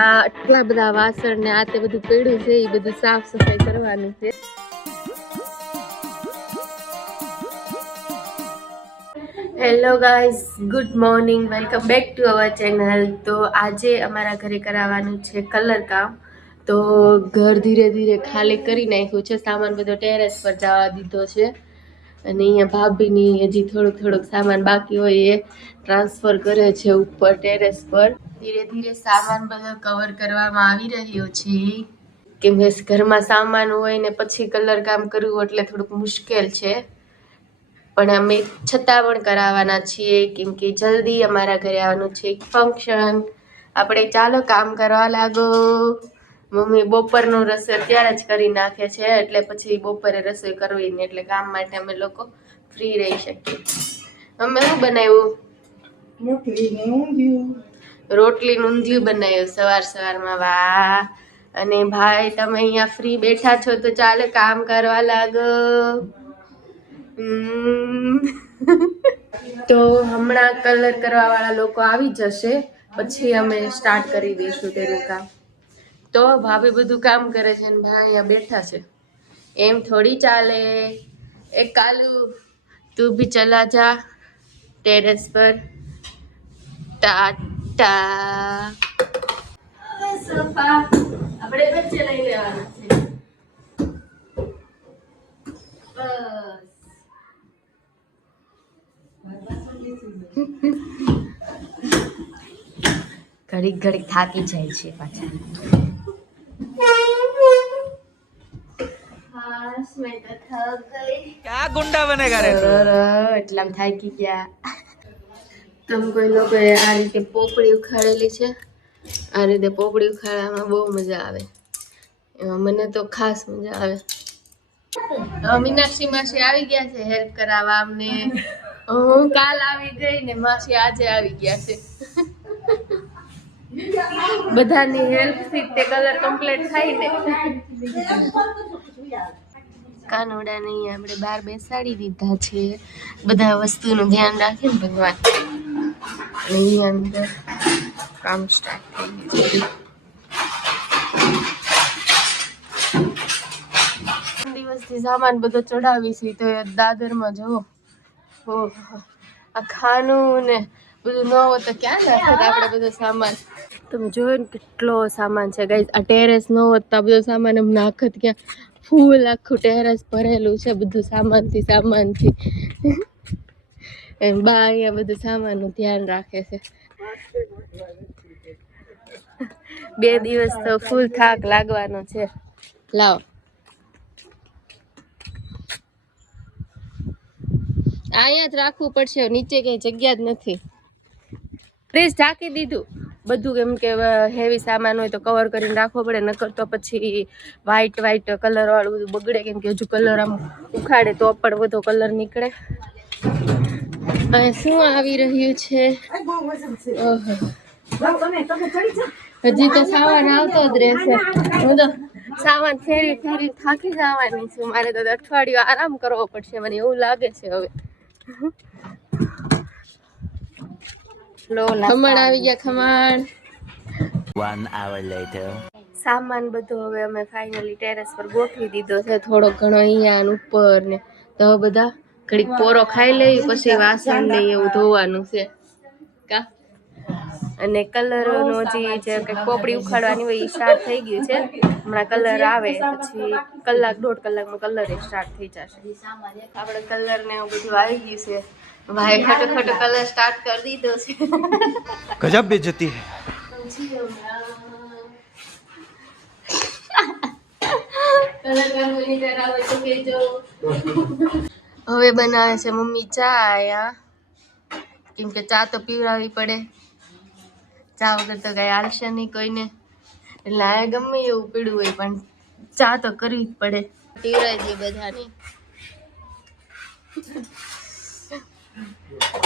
આટલા બધા વાસણ ને આ તે બધું પડ્યું છે, એ બધું સાફ સફાઈ કરવાની છે. Hello guys, good morning, welcome back to our channel. તો આજે અમારા ઘરે કરાવવાનું છે કલર કામ. તો ઘર ધીરે ધીરે ખાલી કરી નાખ્યું છે, સામાન બધો ટેરેસ પર જવા દીધો છે. અને અહીંયા ભાભીની હજી થોડુંક સામાન બાકી હોય એ ટ્રાન્સફર કરે છે ઉપર ટેરેસ પર. ધીરે ધીરે સામાન બધો કવર કરવામાં આવી રહ્યો છે, કેમ કે ઘરમાં સામાન હોય ને પછી કલર કામ કરવું એટલે થોડુંક મુશ્કેલ છે. પણ અમે છતાં પણ કરાવવાના છીએ, કેમ કે જલ્દી અમારા ઘરે આવવાનું છે એક ફંક્શન. આપણે ચાલો કામ કરવા લાગો. મમ્મી બપોરનું રસોઈ અત્યારે જ કરી નાખે છે, એટલે પછી બપોરે રસોઈ કરવી ને એટલે કામ માટે અમે લોકો ફ્રી રહી શકીએ. અમે શું બનાવ્યું? રોટલી ઊંધિયું બનાવ્યું સવારમાં. વાહ! અને ભાઈ તમે અહીંયા ફ્રી બેઠા છો તો ચાલો કામ કરવા લાગો. તો હમણાં કલર કરવા વાળા લોકો આવી જશે, પછી અમે સ્ટાર્ટ કરી દઈશું તેનું કામ. તો ભાભી બધું કામ કરે છે ને ભાઈ અહીંયા બેઠા છે. એમ થોડી ચાલે. એક કાલુ તું ભી ચલા જા ટેરેસ પર. ટાટા. સોફા આપણે વચ્ચે લઈ લેવાના છે. ઘડીક થાકી જાય છે પાછા. क्या गुंडा बनेगा रे तू? એટલામાં થાકી ગયા. તમે કોઈ લોકોએ આ રીતે પોપડી ઉખાડેલી છે? આ રીતે પોપડી ઉખાડવામાં બહુ મજા આવે. એમાં મને તો ખાસ મજા આવે. મીનાક્ષી માસી આવી ગયા છે હેલ્પ કરાવવા અમને. હું કાલ આવી ગઈ ને માસી આજે આવી ગયા છે. બધાની હેલ્પ થી તે કલર કમ્પ્લીટ થાય ને. કાનોડા ને આપણે બહાર બેસાડી દીધા છે. બધા વસ્તુનું ધ્યાન રાખે ને ભગવાન. અહીંયા અંદર કામ સ્ટાર્ટ થઈ ગયું. દિવસથી સામાન બધો ચડાવી છે તો દાદરમાં જવો. આ ખાનું ને બધું ન હોય તો ક્યાં નાખે આપણે બધો સામાન. તમે જોયો ને કેટલો સામાન છે ગાઈસ. આ ટેરેસ ન હોત તો બધો સામાન એમ નાખત ક્યાં. ફૂલ આખું ટેરેસ ભરેલું છે બધું સામાનથી. એમ બા અહીંયા બધું સામાનનું ધ્યાન રાખે છે. 2 દિવસ તો ફૂલ થાક લાગવાનો છે. લાવો અહીંયા જ રાખવું પડશે, નીચે કઈ જગ્યા જ નથી. ફ્રીજ ઢાંકી દીધું બધું, કેમ કે હેવી સામાન હોય તો કવર કરીને રાખવો પડે, નકર તો પછી વ્હાઈટ કલર વાળું બધું બગડે. કેમ કે હજુ કલર આમ ઉખાડે તો પણ બધો કલર નીકળે. અને શું આવી રહ્યું છે? હજી તો સામાન આવતો જ રહેશે. હું તો સામાન ફેરી થાકી જવાની છું. મારે તો અઠવાડિયું આરામ કરવો પડશે, મને એવું લાગે છે હવે. ખમણ આવી ગયા, ખમણ. 1 hour later. સામાન બધો હવે અમે ફાઇનલી ટેરેસ પર ગોઠવી દીધો છે. થોડો ઘણો અહીંયા ઉપર ને તો બધા ઘડીક પોરો ખાઈ લઈ પછી વાસણ ને એવું ધોવાનું છે કા. અને કલરનો જે પોપડી ઉખાડવાની હોય એ સ્ટાર્ટ થઈ ગયું છે. હમણાં કલર આવે પછી 1-1.5 કલાકમાં કલર સ્ટાર્ટ થઈ જશે. આપણે કલર ને એવું બધું આવી ગયું છે. ભાઈ ખોટો કલર સ્ટાર્ટ કરી દીધો છે. गजब बेइज्जती है. હવે બનાવે છે મમ્મી ચા આયા, કેમ કે ચા તો પીવડાવવી પડે. ચા વગર તો કઈ હાલશે નહીં કોઈને. એટલે આ ગમે એવું પીડું હોય પણ ચા તો કરવી જ પડે. પીવડાવી દઈએ બધાની.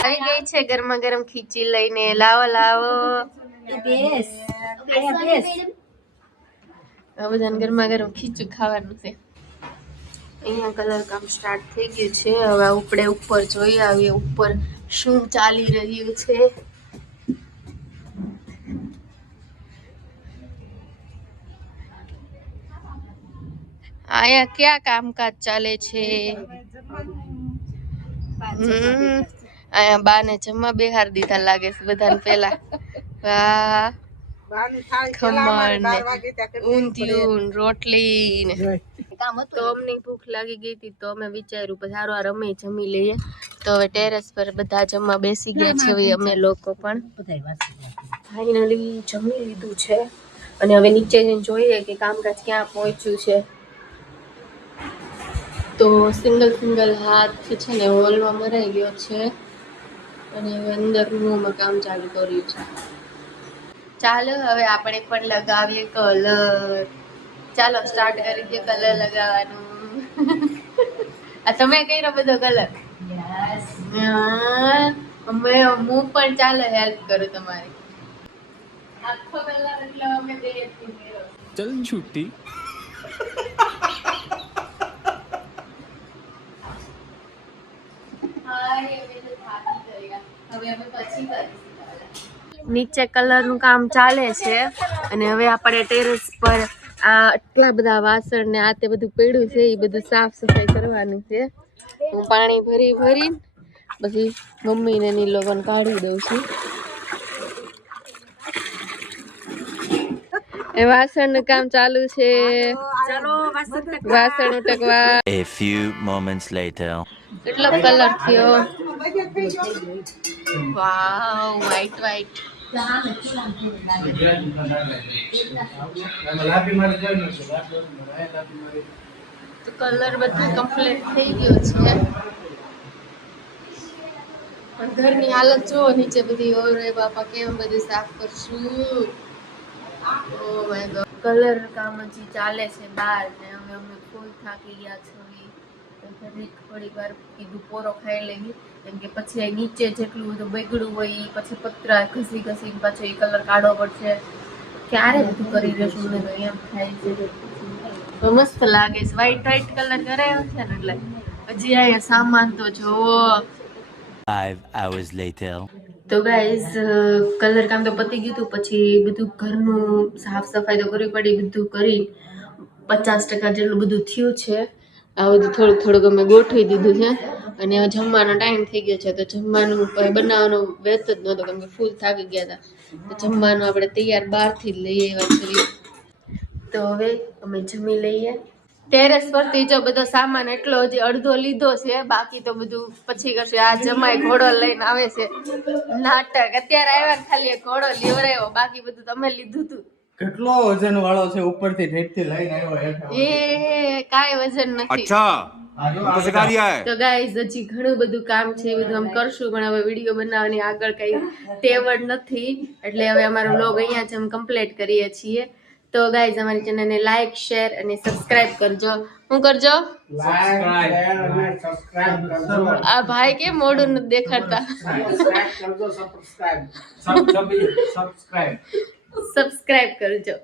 આવી ગઈ છે ગરમા ગરમ ખીચી લઈને. લાવો બધાને ગરમા ગરમ ખીચું ખાવાનું છે. અહીંયા કલર કામ સ્ટાર્ટ થઈ ગયું છે. હવે આપણે ઉપર જોઈ આવીએ ઉપર શું ચાલી રહ્યું છે. અહીંયા ક્યાં કામકાજ ચાલે છે. અહીંયા બાને જમવા બેહાર દીધા લાગે છે બધાને પેલા. વાહ, ખમણ ને ઊંધિયું રોટલી ને. તો અમને ભૂખ લાગી ગઈ હતી તો અમે વિચાર્યું પછી સારું આ રમે જમી લઈએ. તો હવે ટેરેસ પર બધા જમવા બેસી ગયા છે. હવે અમે લોકો પણ ફાઇનલી જમી લીધું છે અને હવે નીચે જઈને જોઈએ કે કામકાજ ક્યાં પહોંચ્યું છે. તો સિંગલ હાથ છે ને હોલમાં મરાઈ ગયો છે અને હવે અંદર રૂમમાં કામ ચાલુ કર્યું છે. ચાલો હવે આપણે પણ લગાવીએ કલર. ચાલો સ્ટાર્ટ કરી દઈએ કલર લગાવવાનું. આ તમે કર્યો બધો કલર? અમે હું પણ ચાલો હેલ્પ કરું તમારી. આખો કલર એટલે અમે બે चल छुट्टी નીચે કલર નું કામ ચાલે છે અને હવે આપણે ટેરેસ પર આ આટલા બધા વાસણ ને આ તે બધું પડ્યું છે એ બધું સાફ સફાઈ કરવાનું છે. હું પાણી ભરી પછી મમ્મી ને ની લોકોને કાઢી દઉં છું. એ વાસણ નું કામ ચાલુ છે. વાસણ ઉટકવા. A few moments later. કેટલો કલર થયો. વાવ, વ્હાઈટ વ્હાઈટ. તો કલર બધું કમ્પ્લીટ થઈ ગયો છે પણ ઘરની હાલત જો નીચે બધી. ઓરે બાપા કેમ બધું સાફ કરશું. Oh my God. કલર કામ હજી ચાલે છે બહાર ને હવે અમે ફૂલ થાકી ગયા છે. થોડીક વાર કીધું પોરો ખાઈ લેવી કેમ કે પછી નીચે જેટલું બધું બગડ્યું હોય એ પછી પતરા ઘસી પાછો એ કલર કાઢવો પડશે. ક્યારે બધું કરી લેશું મને તો એમ થાય છે. તો મસ્ત લાગે છે. વ્હાઈટ કલર કરાયો છે ને એટલે હજી અહીંયા સામાન તો જોવો. 5 hours later. તો ગાઈઝ કલર કામ તો પતી ગયું હતું. પછી બધું ઘરનું સાફ સફાઈ તો કરવી પડી. બધું કરી 50% જેટલું બધું થયું છે. આ બધું થોડુંક અમે ગોઠવી દીધું છે અને હવે જમવાનો ટાઈમ થઈ ગયો છે. તો જમવાનું બનાવવાનો વેત જ નહોતો કેમ કે ફૂલ થાકી ગયા હતા. તો જમવાનું આપણે તૈયાર બહારથી જ લઈ આવ્યા છીએ. તો હવે અમે જમી લઈએ. ટેરેસ પરથી જો બધો સામાન એટલો હજી અડધો લીધો છે. બાકી તો બધું પછી કરશે. આ જમાઈ ઘોડો લઈને આવે છે. નાટક. અત્યારે આવ્યા ખાલી એક ઘોડો લેવરાયો. બાકી બધું તમે લીધું હતું. કેટલો વજન વાળો છે ઉપરથી ઠેઠથી લઈને આવ્યો એ કાઈ વજન નથી. अच्छा तो सिखा दिया है. તો ગાઈઝ હજી ઘણું બધું કામ છે. એ બધું અમે કરશું પણ હવે વિડીયો બનાવવાની આગળ કઈ ટેવડ નથી એટલે હવે અમારો વ્લોગ અહીંયા જ અમે કમ્પ્લીટ કરીએ છીએ. તો ગાઈઝ અમારી ચેનલને લાઈક શેર અને સબસ્ક્રાઇબ કરજો. શું કરજો? આ ભાઈ કેમ મોઢું નથી દેખાડતા? સબસ્ક્રાઇબ સબસ્ક્રાઇબ કરજો.